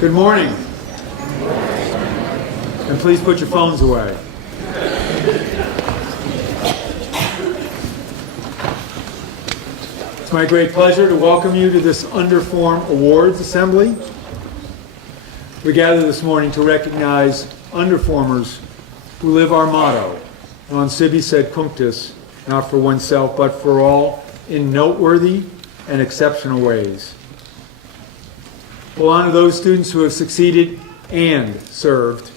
Good morning. And please put your phones away. It's my great pleasure to welcome you to this Underform Awards Assembly. We gather this morning to recognize underformers who live our motto, non sibi sed cunctis, not for oneself but for all, in noteworthy and exceptional ways. We'll honor those students who have succeeded and served.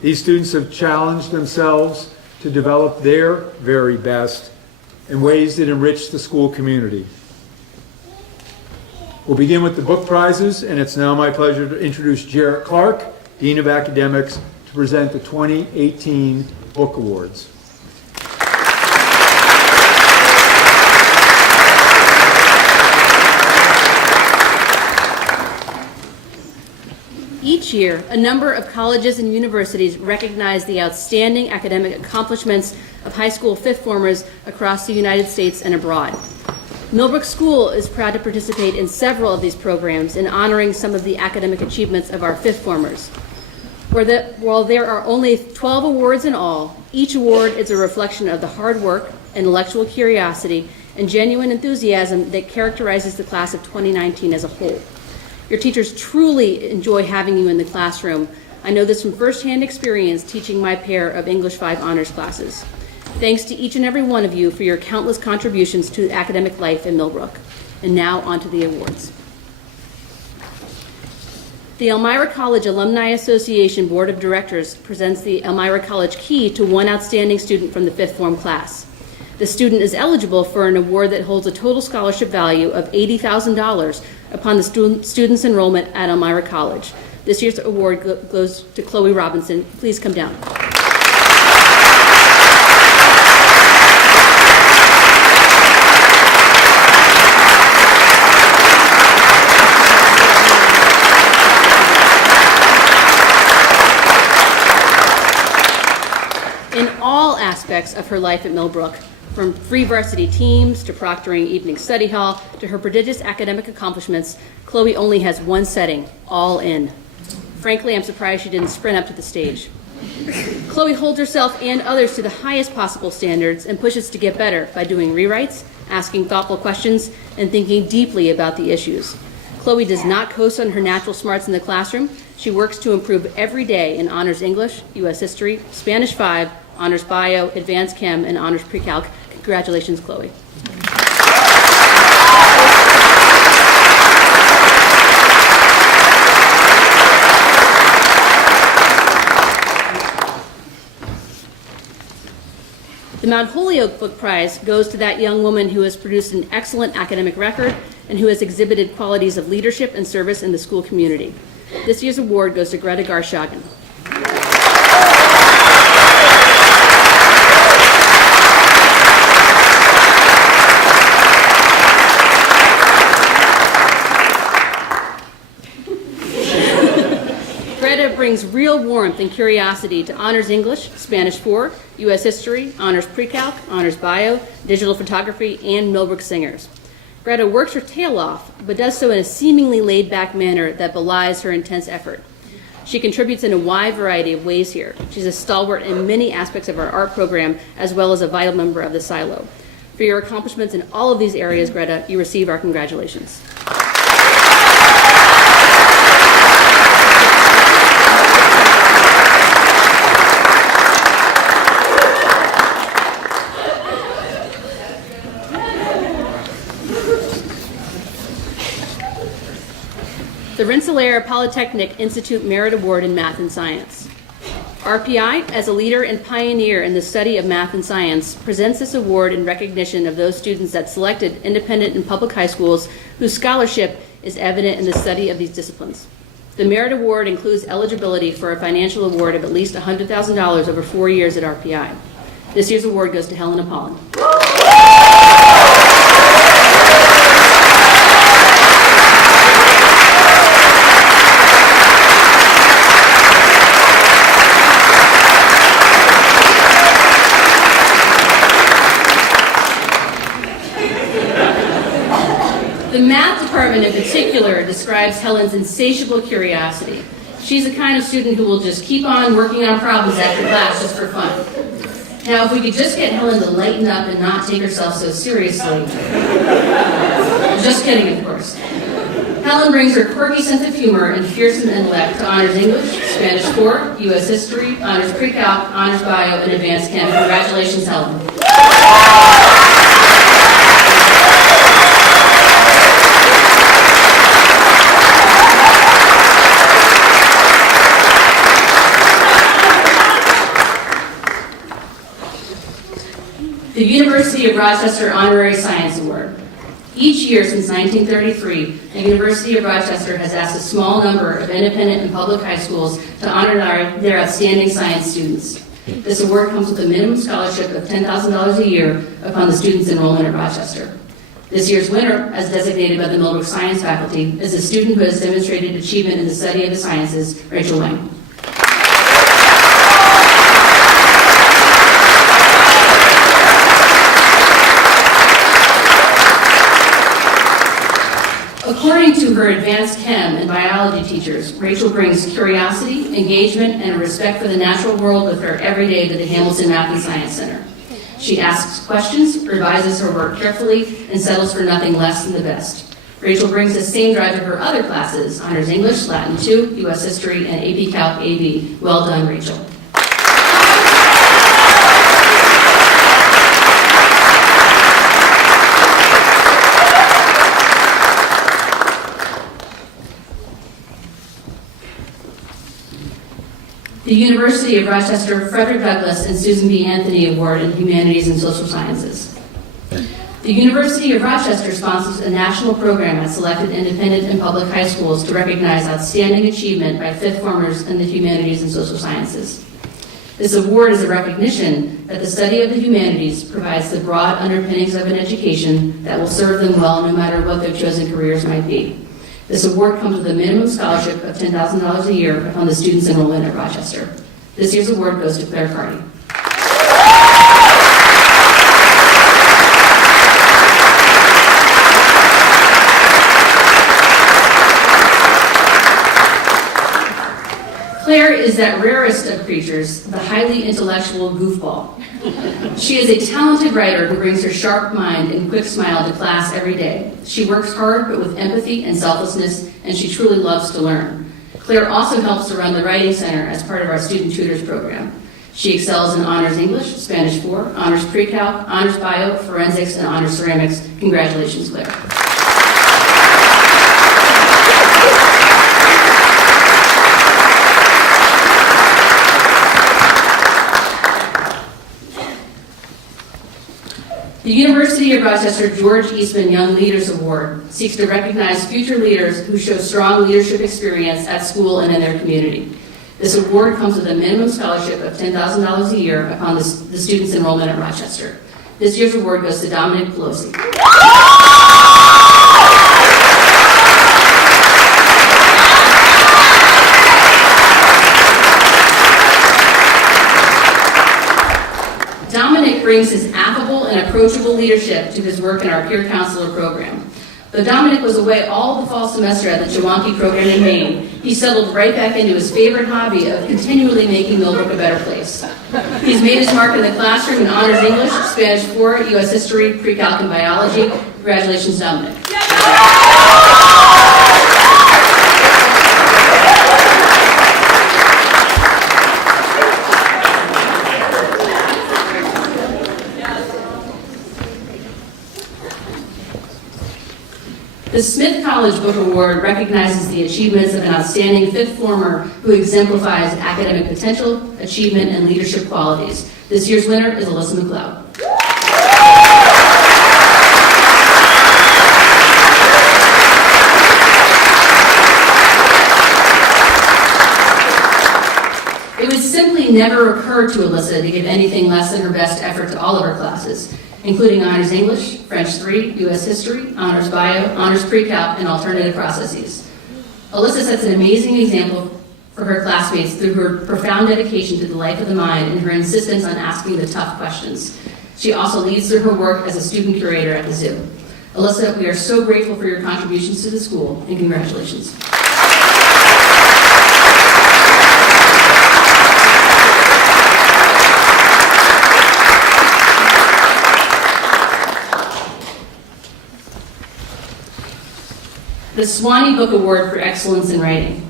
These students have challenged themselves to develop their very best in ways that enrich the school community. We'll begin with the book prizes, and it's now my pleasure to introduce Jarrett Clark, Dean of Academics, to present the 2018 Book Awards. Each year, a number of colleges and universities recognize the outstanding academic accomplishments of high school fifth formers across the United States and abroad. Millbrook School is proud to participate in several of these programs in honoring some of the academic achievements of our fifth formers. While there are only 12 awards in all, each award is a reflection of the hard work, intellectual curiosity, and genuine enthusiasm that characterizes the class of 2019 as a whole. Your teachers truly enjoy having you in the classroom. I know this from firsthand experience teaching my pair of English 5 honors classes. Thanks to each and every one of you for your countless contributions to academic life in Millbrook. And now on to the awards. The Elmira College Alumni Association Board of Directors presents the Elmira College Key to one outstanding student from the fifth form class. The student is eligible for an award that holds a total scholarship value of $80,000 upon the student's enrollment at Elmira College. This year's award goes to Chloe Robinson. Please come down. In all aspects of her life at Millbrook, from free varsity teams to proctoring evening study hall to her prodigious academic accomplishments, Chloe only has one setting, all in. Frankly, I'm surprised she didn't sprint up to the stage. Chloe holds herself and others to the highest possible standards and pushes to get better by doing rewrites, asking thoughtful questions, and thinking deeply about the issues. Chloe does not coast on her natural smarts in the classroom. She works to improve every day in Honors English, U.S. History, Spanish 5, Honors Bio, Advanced Chem, and Honors Pre-Calc. Congratulations, Chloe. The Mount Holyoke Book Prize goes to that young woman who has produced an excellent academic record and who has exhibited qualities of leadership and service in the school community. This year's award goes to Greta Garshagen. Brings real warmth and curiosity to Honors English, Spanish 4, U.S. History, Honors Pre-Calc, Honors Bio, Digital Photography, and Millbrook Singers. Greta works her tail off, but does so in a seemingly laid-back manner that belies her intense effort. She contributes in a wide variety of ways here. She's a stalwart in many aspects of our art program, as well as a vital member of the silo. For your accomplishments in all of these areas, Greta, you receive our congratulations. The Rensselaer Polytechnic Institute Merit Award in Math and Science. RPI, as a leader and pioneer in the study of math and science, presents this award in recognition of those students that selected independent and public high schools whose scholarship is evident in the study of these disciplines. The Merit Award includes eligibility for a financial award of at least $100,000 over 4 years at RPI. This year's award goes to Helen Apollon. The math department department in particular describes Helen's insatiable curiosity. She's the kind of student who will just keep on working on problems after class just for fun. Now, if we could just get Helen to lighten up and not take herself so seriously. Just kidding, of course. Helen brings her quirky sense of humor and fearsome intellect to Honors English, Spanish 4, U.S. History, Honors Pre-Calc, Honors Bio, and Advanced Chem. Congratulations, Helen. The University of Rochester Honorary Science Award. Each year since 1933, the University of Rochester has asked a small number of independent and public high schools to honor their outstanding science students. This award comes with a minimum scholarship of $10,000 a year upon the student's enrollment at Rochester. This year's winner, as designated by the Millbrook Science faculty, is a student who has demonstrated achievement in the study of the sciences, Rachel Wang. According to her advanced chem and biology teachers, Rachel brings curiosity, engagement, and a respect for the natural world with her every day to the Hamilton Math and Science Center. She asks questions, revises her work carefully, and settles for nothing less than the best. Rachel brings the same drive to her other classes, Honors English, Latin 2, U.S. History, and AP Calc AB. Well done, Rachel. The University of Rochester Frederick Douglass and Susan B. Anthony Award in Humanities and Social Sciences. The University of Rochester sponsors a national program at selected independent and public high schools to recognize outstanding achievement by fifth formers in the humanities and social sciences. This award is a recognition that the study of the humanities provides the broad underpinnings of an education that will serve them well no matter what their chosen careers might be. This award comes with a minimum scholarship of $10,000 a year upon the student's enrollment at Rochester. This year's award goes to Claire Carty. Claire is that rarest of creatures, the highly intellectual goofball. She is a talented writer who brings her sharp mind and quick smile to class every day. She works hard but with empathy and selflessness, and she truly loves to learn. Claire also helps to run the Writing Center as part of our Student Tutors program. She excels in Honors English, Spanish 4, Honors Pre-Calc, Honors Bio, Forensics, and Honors Ceramics. Congratulations, Claire. The University of Rochester George Eastman Young Leaders Award seeks to recognize future leaders who show strong leadership experience at school and in their community. This award comes with a minimum scholarship of $10,000 a year upon the student's enrollment at Rochester. This year's award goes to Dominic Pelosi. Dominic brings his affable and approachable leadership to his work in our peer counselor program. Though Dominic was away all the fall semester at the Jawanki program in Maine, he settled right back into his favorite hobby of continually making Millbrook a better place. He's made his mark in the classroom in Honors English, Spanish 4, U.S. History, Pre-Calc, and Biology. Congratulations, Dominic. The Smith College Book Award recognizes the achievements of an outstanding fifth former who exemplifies academic potential, achievement, and leadership qualities. This year's winner is Alyssa McLeod. It would simply never occur to Alyssa to give anything less than her best effort to all of her classes, including Honors English, French 3, U.S. History, Honors Bio, Honors Pre-Calc, and Alternative Processes. Alyssa sets an amazing example for her classmates through her profound dedication to the life of the mind and her insistence on asking the tough questions. She also leads through her work as a student curator at the zoo. Alyssa, we are so grateful for your contributions to the school, and congratulations. The Swanee Book Award for Excellence in Writing.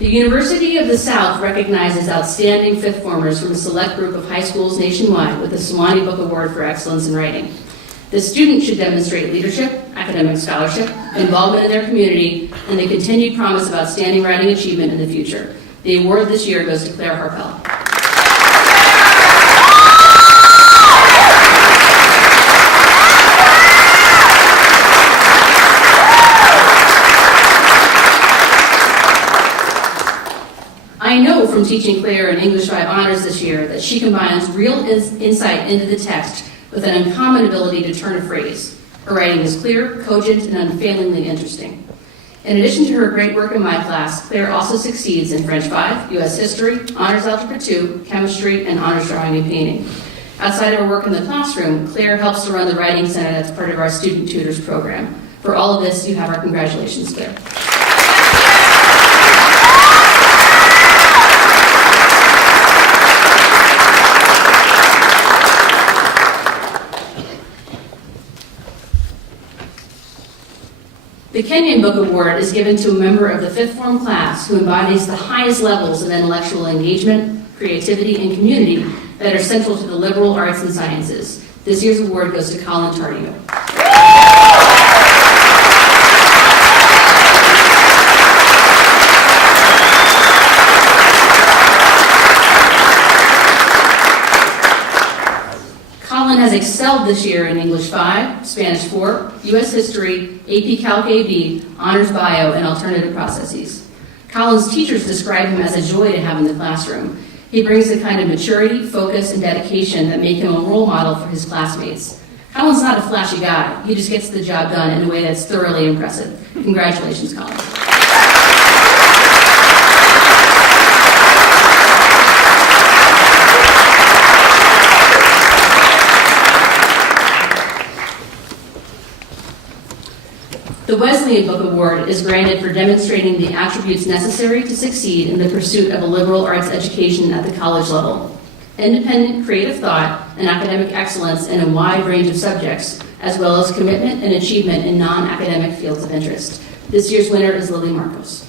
The University of the South recognizes outstanding fifth formers from a select group of high schools nationwide with the Swanee Book Award for Excellence in Writing. The student should demonstrate leadership, academic scholarship, involvement in their community, and the continued promise of outstanding writing achievement in the future. The award this year goes to Claire Harpel. I know from teaching Claire in English 5 Honors this year that she combines real insight into the text with an uncommon ability to turn a phrase. Her writing is clear, cogent, and unfailingly interesting. In addition to her great work in my class, Claire also succeeds in French 5, U.S. History, Honors Algebra 2, Chemistry, and Honors Drawing and Painting. Outside of her work in the classroom, Claire helps to run the Writing Center that's part of our Student Tutors program. For all of this, you have our congratulations, Claire. The Kenyon Book Award is given to a member of the fifth form class who embodies the highest levels of intellectual engagement, creativity, and community that are central to the liberal arts and sciences. This year's award goes to Colin Tardio. Colin has excelled this year in English 5, Spanish 4, U.S. History, AP Calc AB, Honors Bio, and Alternative Processes. Colin's teachers describe him as a joy to have in the classroom. He brings the kind of maturity, focus, and dedication that make him a role model for his classmates. Colin's not a flashy guy. He just gets the job done in a way that's thoroughly impressive. Congratulations, Colin. The Wesleyan Book Award is granted for demonstrating the attributes necessary to succeed in the pursuit of a liberal arts education at the college level. Independent creative thought and academic excellence in a wide range of subjects, as well as commitment and achievement in non-academic fields of interest. This year's winner is Lily Marcos.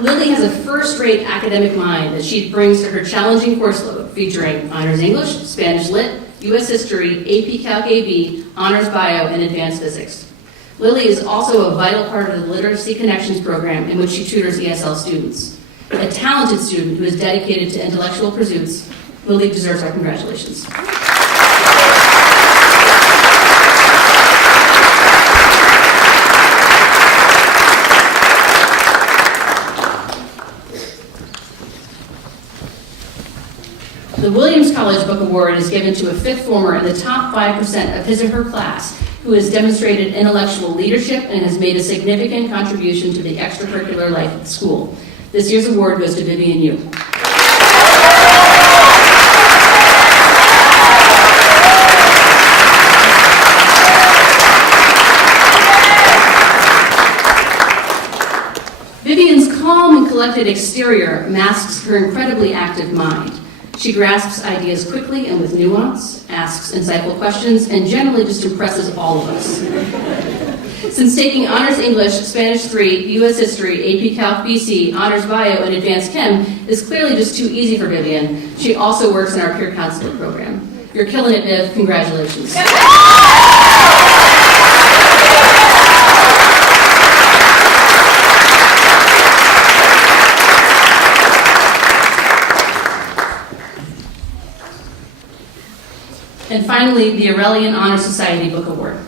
Lily has a first-rate academic mind that she brings to her challenging course load, featuring Honors English, Spanish Lit, U.S. History, AP Calc AB, Honors Bio, and Advanced Physics. Lily is also a vital part of the Literacy Connections program in which she tutors ESL students. A talented student who is dedicated to intellectual pursuits, Lily deserves our congratulations. The Williams College Book Award is given to a fifth former in the top 5% of his or her class who has demonstrated intellectual leadership and has made a significant contribution to the extracurricular life of the school. This year's award goes to Vivian Yu. Vivian's calm and collected exterior masks her incredibly active mind. She grasps ideas quickly and with nuance, asks insightful questions, and generally just impresses all of us. Since taking Honors English, Spanish 3, U.S. History, AP Calc BC, Honors Bio, and Advanced Chem is clearly just too easy for Vivian, she also works in our peer counselor program. You're killing it, Viv. Congratulations. And finally, the Aurelian Honor Society Book Award.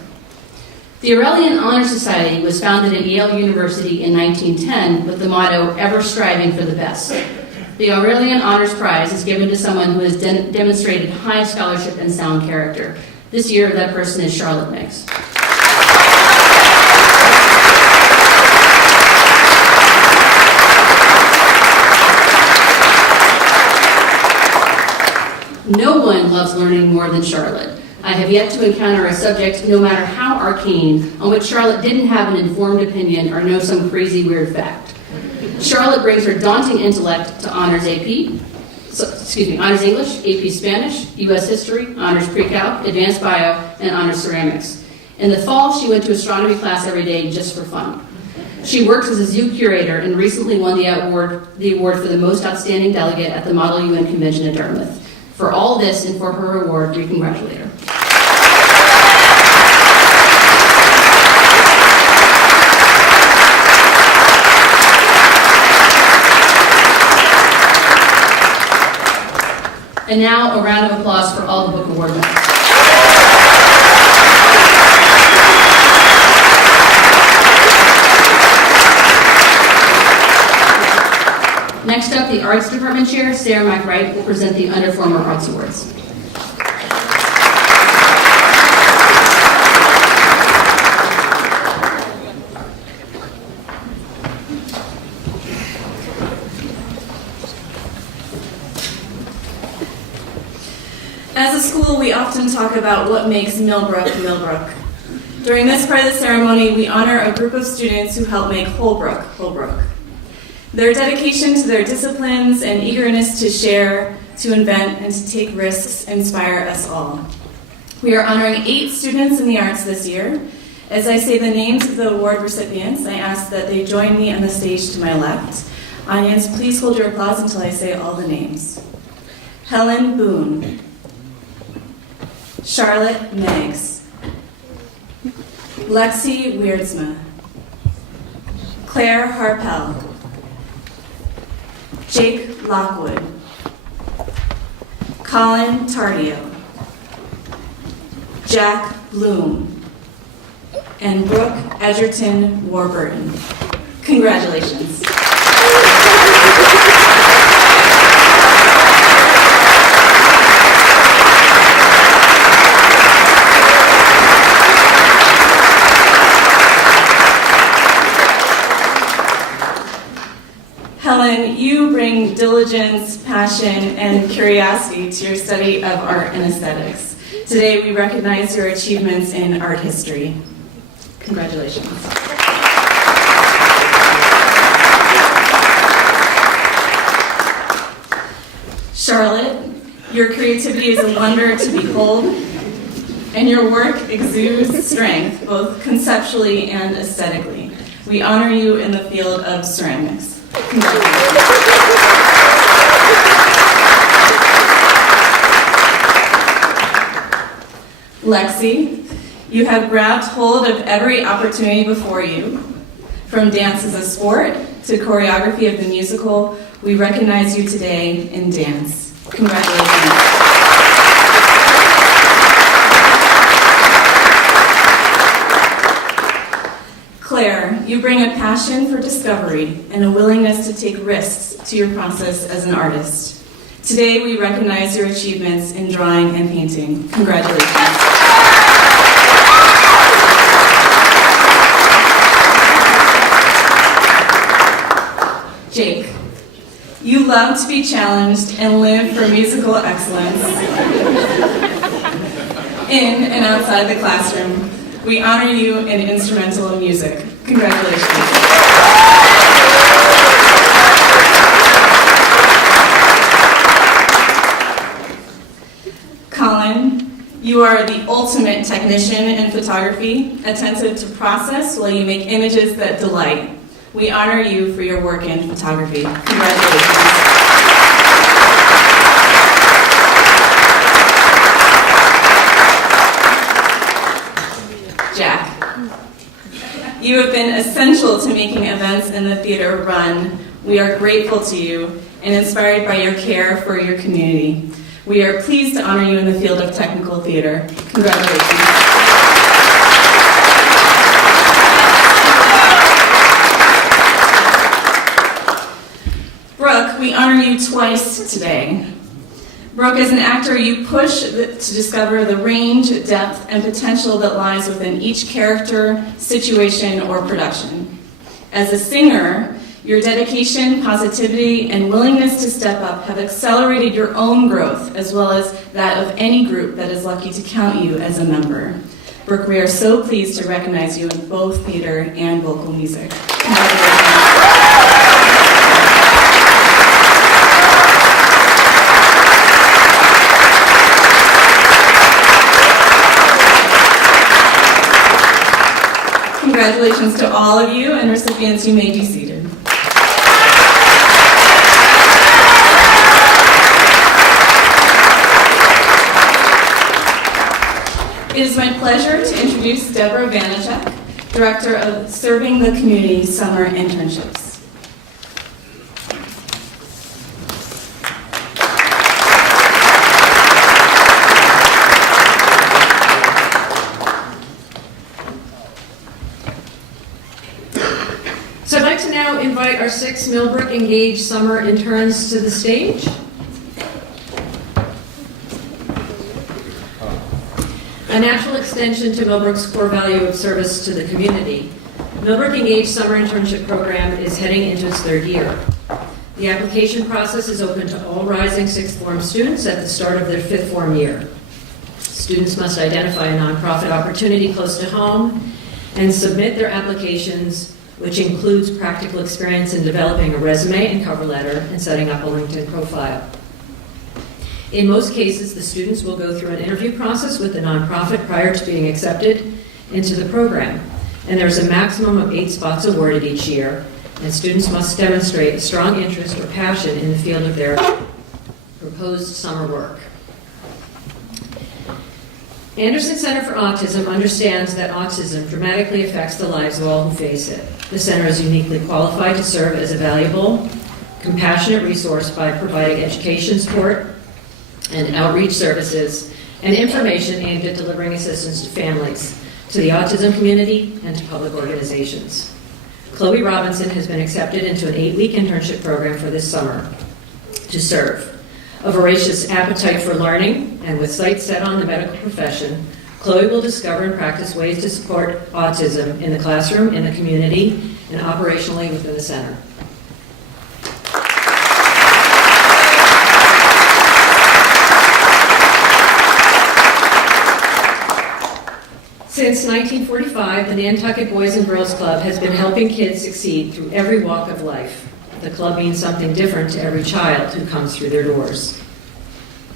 The Aurelian Honor Society was founded at Yale University in 1910 with the motto, ever striving for the best. The Aurelian Honors Prize is given to someone who has demonstrated high scholarship and sound character. This year, that person is Charlotte Meigs. No one loves learning more than Charlotte. I have yet to encounter a subject, no matter how arcane, on which Charlotte didn't have an informed opinion or know some crazy weird fact. Charlotte brings her daunting intellect to Honors Honors English, AP Spanish, US History, Honors Pre-Calc, Advanced Bio, and Honors Ceramics. In the fall, she went to astronomy class every day just for fun. She works as a zoo curator and recently won the award for the most outstanding delegate at the Model UN Convention at Dartmouth. For all this and for her award, we congratulate her. And now, a round of applause for all the book award winners. Next up, the Arts Department Chair, Sarah McWright, will present the Underformer Arts Awards. As a school, we often talk about what makes Millbrook, Millbrook. During this part of the ceremony, we honor a group of students who helped make Holbrook, Holbrook. Their dedication to their disciplines and eagerness to share, to invent, and to take risks inspire us all. We are honoring 8 students in the arts this year. As I say the names of the award recipients, I ask that they join me on the stage to my left. Audience, please hold your applause until I say all the names. Helen Boone. Charlotte Meggs. Lexi Weirdsma. Claire Harpel. Jake Lockwood. Colin Tardio. Jack Bloom. And Brooke Edgerton Warburton. Congratulations. Helen, you bring diligence, passion, and curiosity to your study of art and aesthetics. Today, we recognize your achievements in art history. Congratulations. Charlotte, your creativity is a wonder to behold, and your work exudes strength, both conceptually and aesthetically. We honor you in the field of ceramics. Lexi, you have grabbed hold of every opportunity before you. From dance as a sport to choreography of the musical, we recognize you today in dance. Congratulations. Claire, you bring a passion for discovery and a willingness to take risks to your process as an artist. Today, we recognize your achievements in drawing and painting. Congratulations. Jake, you love to be challenged and live for musical excellence in and outside the classroom. We honor you in instrumental music. Congratulations. Colin, you are the ultimate technician in photography, attentive to process while you make images that delight. We honor you for your work in photography. Congratulations. Jack, you have been essential to making events in the theater run. We are grateful to you and inspired by your care for your community. We are pleased to honor you in the field of technical theater. Congratulations. Brooke, we honor you twice today. Brooke, as an actor, you push to discover the range, depth, and potential that lies within each character, situation, or production. As a singer, Your dedication, positivity, and willingness to step up have accelerated your own growth, as well as that of any group that is lucky to count you as a member. Brooke, we are so pleased to recognize you in both theater and vocal music. Congratulations to all of you, and recipients, you may be seated. It is my pleasure to introduce Deborah Vanacek, Director of Serving the Community Summer Internships. So I'd like to now invite our 6 Millbrook Engaged Summer Interns to the stage. A natural extension to Millbrook's core value of service to the community, Millbrook Engaged Summer Internship Program is heading into its 3rd year. The application process is open to all rising 6th form students at the start of their 5th form year. Students must identify a nonprofit opportunity close to home and submit their applications, which includes practical experience in developing a resume and cover letter and setting up a LinkedIn profile. In most cases, the students will go through an interview process with the nonprofit prior to being accepted into the program. And there's a maximum of 8 spots awarded each year, and students must demonstrate a strong interest or passion in the field of their proposed summer work. Anderson Center for Autism understands that autism dramatically affects the lives of all who face it. The center is uniquely qualified to serve as a valuable, compassionate resource by providing education support and outreach services and information aimed at delivering assistance to families, to the autism community, and to public organizations. Chloe Robinson has been accepted into an 8-week internship program for this summer to serve. A voracious appetite for learning, and with sights set on the medical profession, Chloe will discover and practice ways to support autism in the classroom, in the community, and operationally within the center. Since 1945, the Nantucket Boys and Girls Club has been helping kids succeed through every walk of life. The club means something different to every child who comes through their doors.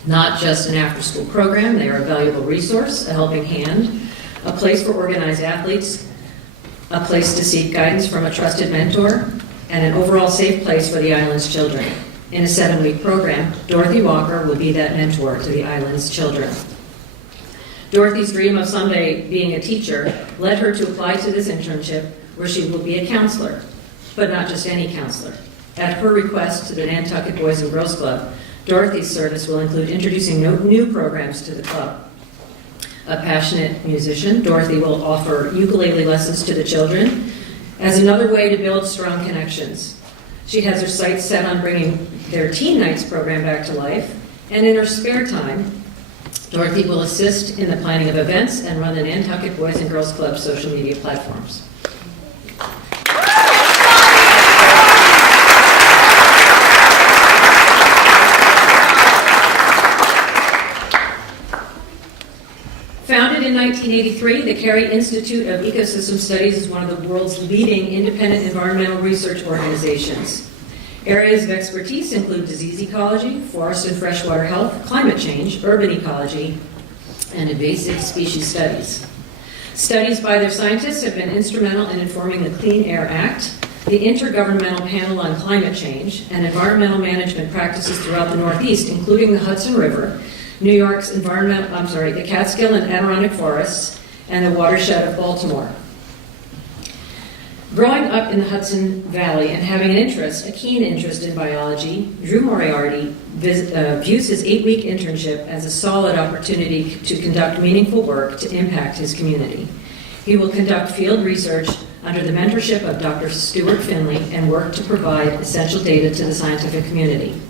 Not just an after-school program, they are a valuable resource, a helping hand, a place for organized athletes, a place to seek guidance from a trusted mentor, and an overall safe place for the island's children. In a 7-week program, Dorothy Walker will be that mentor to the island's children. Dorothy's dream of someday being a teacher led her to apply to this internship, where she will be a counselor, but not just any counselor. At her request to the Nantucket Boys and Girls Club, Dorothy's service will include introducing new programs to the club. A passionate musician, Dorothy will offer ukulele lessons to the children as another way to build strong connections. She has her sights set on bringing their Teen Nights program back to life, and in her spare time, Dorothy will assist in the planning of events and run the Nantucket Boys and Girls Club social media platforms. Founded in 1983, the Carey Institute of Ecosystem Studies is one of the world's leading independent environmental research organizations. Areas of expertise include disease ecology, forest and freshwater health, climate change, urban ecology, and invasive species studies. Studies by their scientists have been instrumental in informing the Clean Air Act, the Intergovernmental Panel on Climate Change, and environmental management practices throughout the Northeast, including the Hudson River, the Catskill and Adirondack forests, and the watershed of Baltimore. Growing up in the Hudson Valley and having a keen interest in biology, Drew Moriarty views his 8-week internship as a solid opportunity to conduct meaningful work to impact his community. He will conduct field research under the mentorship of Dr. Stuart Finley and work to provide essential data to the scientific community.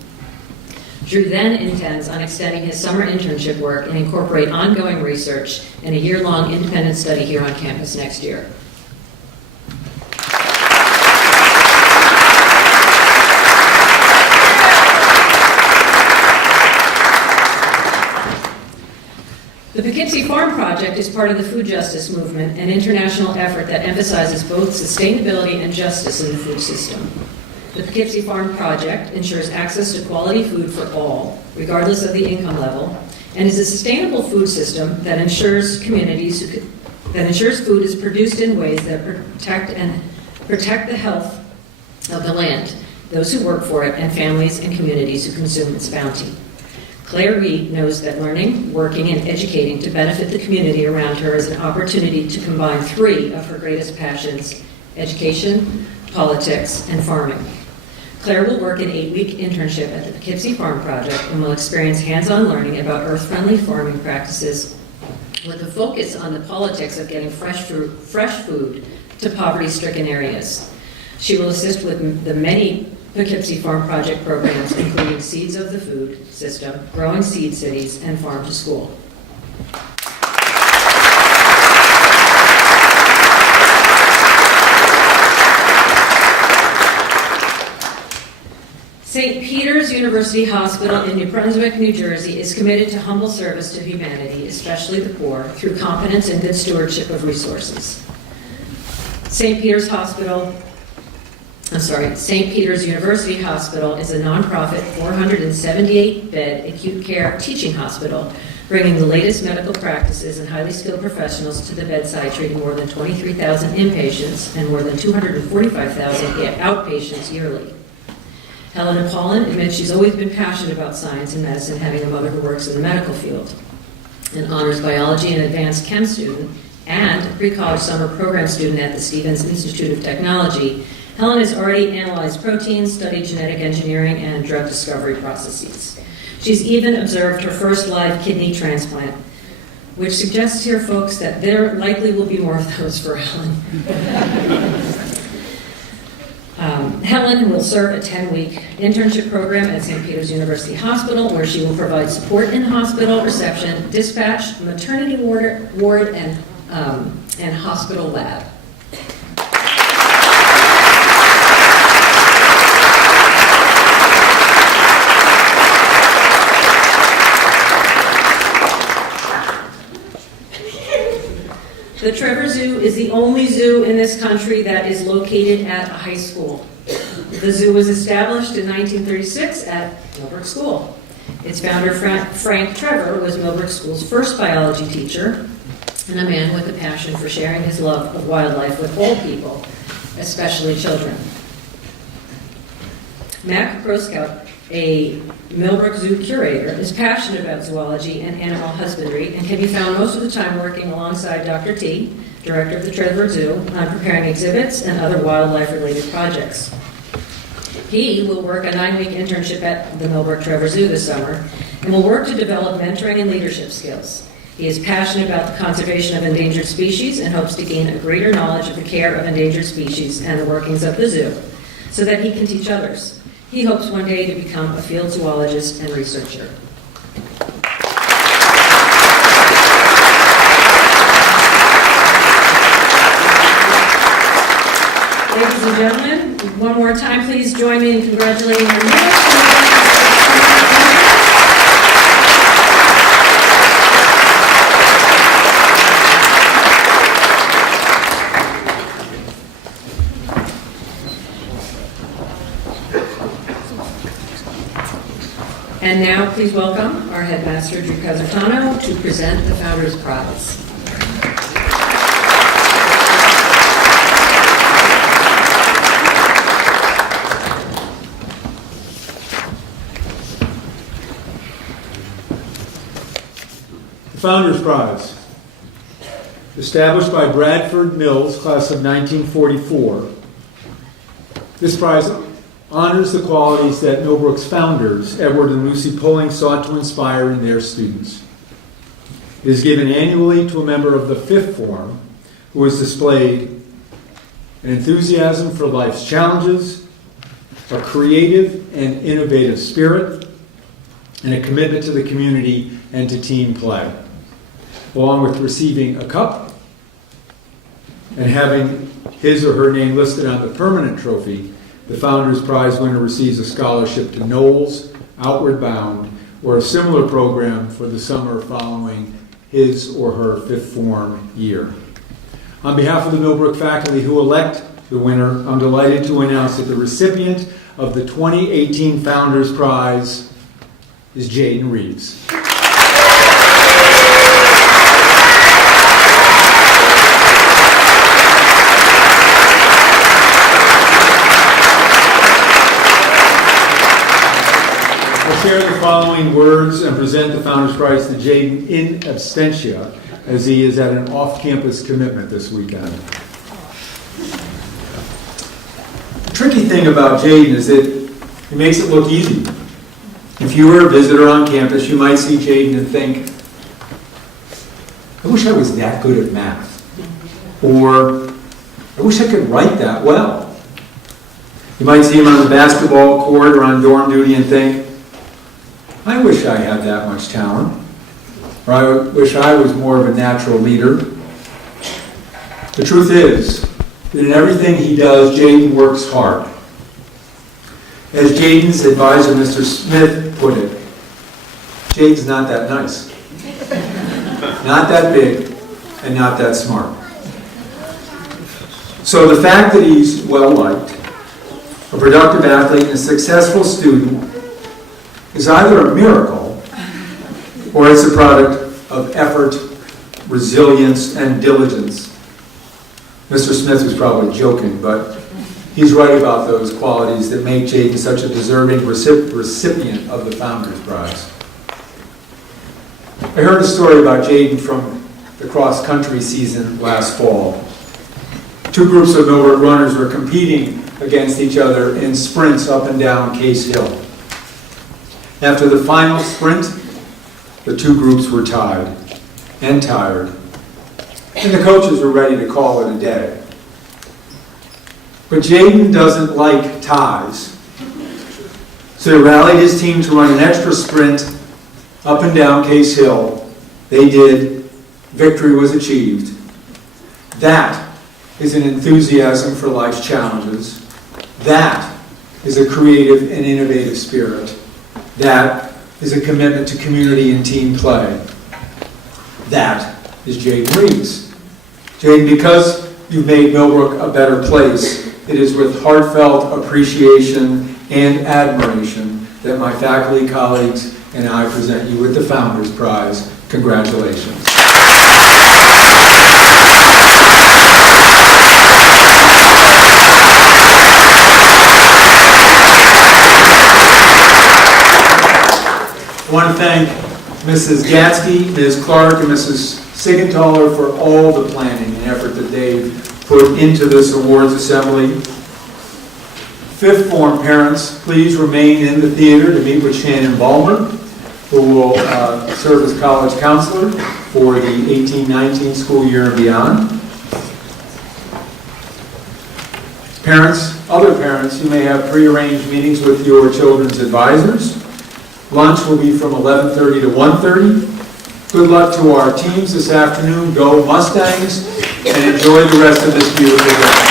Drew then intends on extending his summer internship work and incorporate ongoing research and a year-long independent study here on campus next year. The Poughkeepsie Farm Project is part of the food justice movement, an international effort that emphasizes both sustainability and justice in the food system. The Poughkeepsie Farm Project ensures access to quality food for all, regardless of the income level, and is a sustainable food system that ensures food is produced in ways that protect the health of the land, those who work for it, and families and communities who consume its bounty. Claire Reed knows that learning, working, and educating to benefit the community around her is an opportunity to combine three of her greatest passions: education, politics, and farming. Claire will work an 8-week internship at the Poughkeepsie Farm Project and will experience hands-on learning about earth-friendly farming practices with a focus on the politics of getting fresh food to poverty-stricken areas. She will assist with the many Poughkeepsie Farm Project programs, including Seeds of the Food System, Growing Seed Cities, and Farm to School. St. Peter's University Hospital in New Brunswick, New Jersey is committed to humble service to humanity, especially the poor, through competence and good stewardship of resources. St. Peter's University Hospital is a nonprofit 478-bed acute care teaching hospital, bringing the latest medical practices and highly skilled professionals to the bedside, treating more than 23,000 inpatients and more than 245,000 outpatients yearly. Helena Paulin admits she's always been passionate about science and medicine, having a mother who works in the medical field. An honors biology and advanced chem student and a pre-college summer program student at the Stevens Institute of Technology, Helen has already analyzed proteins, studied genetic engineering, and drug discovery processes. She's even observed her first live kidney transplant, which suggests here, folks, that there likely will be more of those for Helen. Helen will serve a 10-week internship program at St. Peter's University Hospital, where she will provide support in hospital reception, dispatch, maternity ward, and hospital lab. The Trevor Zoo is the only zoo in this country that is located at a high school. The zoo was established in 1936 at Millbrook School. Its founder, Frank Trevor, was Millbrook School's first biology teacher and a man with a passion for sharing his love of wildlife with all people, especially children. Mac Groskout, a Millbrook Zoo curator, is passionate about zoology and animal husbandry and can be found most of the time working alongside Dr. T, director of the Trevor Zoo, on preparing exhibits and other wildlife-related projects. He will work a 9-week internship at the Millbrook Trevor Zoo this summer and will work to develop mentoring and leadership skills. He is passionate about the conservation of endangered species and hopes to gain a greater knowledge of the care of endangered species and the workings of the zoo so that he can teach others. He hopes one day to become a field zoologist and researcher. Ladies and gentlemen, one more time, please join me in congratulating our newest. And now, please welcome our headmaster, Drew Casartano, to present the Founders Prize. The Founders Prize, established by Bradford Mills, class of 1944. This prize honors the qualities that Millbrook's founders, Edward and Lucy Pulling, sought to inspire in their students. It is given annually to a member of the fifth form who has displayed an enthusiasm for life's challenges, a creative and innovative spirit, and a commitment to the community and to team play. Along with receiving a cup and having his or her name listed on the permanent trophy, the Founders Prize winner receives a scholarship to Knowles, Outward Bound, or a similar program for the summer following his or her fifth form year. On behalf of the Millbrook faculty who elect the winner, I'm delighted to announce that the recipient of the 2018 Founders Prize is Jaden Reeves. I'll share the following words and present the Founders Prize to Jaden in absentia, as he is at an off-campus commitment this weekend. The tricky thing about Jaden is that he makes it look easy. If you were a visitor on campus, you might see Jaden and think, I wish I was that good at math. Or, I wish I could write that well. You might see him on the basketball court or on dorm duty and think, I wish I had that much talent. Or I wish I was more of a natural leader. The truth is that in everything he does, Jaden works hard. As Jaden's advisor, Mr. Smith, put it, Jaden's not that nice, not that big, and not that smart. So the fact that he's well-liked, a productive athlete, and a successful student is either a miracle or it's a product of effort, resilience, and diligence. Mr. Smith was probably joking, but he's right about those qualities that make Jaden such a deserving recipient of the Founders Prize. I heard a story about Jaden from the cross-country season last fall. Two groups of Millbrook runners were competing against each other in sprints up and down Case Hill. After the final sprint, the two groups were tied and tired, and the coaches were ready to call it a day. But Jaden doesn't like ties, so he rallied his team to run an extra sprint up and down Case Hill. They did. Victory was achieved. That is an enthusiasm for life's challenges. That is a creative and innovative spirit. That is a commitment to community and team play. That is Jaden Reeves. Jaden, because you've made Millbrook a better place, it is with heartfelt appreciation and admiration that my faculty colleagues and I present you with the Founders Prize. Congratulations. I want to thank Mrs. Gatsky, Ms. Clark, and Mrs. Sigenthaler for all the planning and effort that they've put into this awards assembly. Fifth form parents, please remain in the theater to meet with Shannon Ballmer, who will serve as college counselor for the 18-19 school year and beyond. Parents, other parents, you may have prearranged meetings with your children's advisors. Lunch will be from 11:30 to 1:30. Good luck to our teams this afternoon. Go Mustangs, and enjoy the rest of this beautiful day.